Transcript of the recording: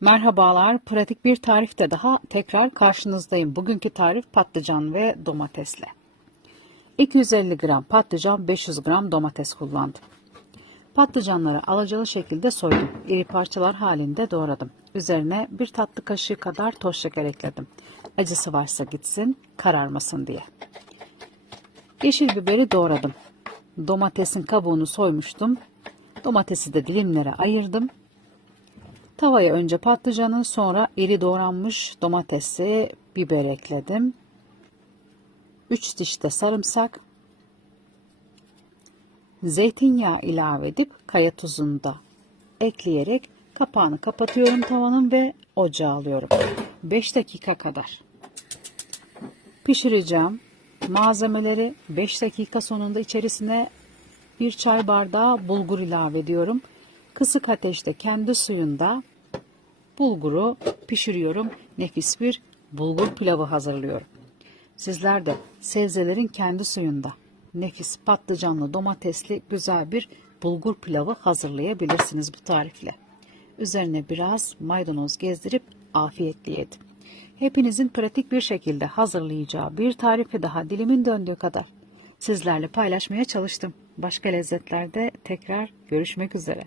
Merhabalar, pratik bir tarifte daha tekrar karşınızdayım. Bugünkü tarif patlıcan ve domatesle. 250 gram patlıcan, 500 gram domates kullandım. Patlıcanları alacalı şekilde soydum. İri parçalar halinde doğradım. Üzerine bir tatlı kaşığı kadar toz şeker ekledim. Acısı varsa gitsin, kararmasın diye. Yeşil biberi doğradım. Domatesin kabuğunu soymuştum. Domatesi de dilimlere ayırdım. Tavaya önce patlıcanı sonra iri doğranmış domatesi, biber ekledim. 3 diş de sarımsak. Zeytinyağı ilave edip kaya tuzunu da ekleyerek kapağını kapatıyorum tavanın ve ocağa alıyorum. 5 dakika kadar pişireceğim. Malzemeleri 5 dakika sonunda içerisine bir çay bardağı bulgur ilave ediyorum. Kısık ateşte kendi suyunda bulguru pişiriyorum. Nefis bir bulgur pilavı hazırlıyorum. Sizler de sebzelerin kendi suyunda nefis patlıcanlı domatesli güzel bir bulgur pilavı hazırlayabilirsiniz bu tarifle. Üzerine biraz maydanoz gezdirip afiyetle yedim. Hepinizin pratik bir şekilde hazırlayacağı bir tarifi daha dilimin döndüğü kadar sizlerle paylaşmaya çalıştım. Başka lezzetlerde tekrar görüşmek üzere.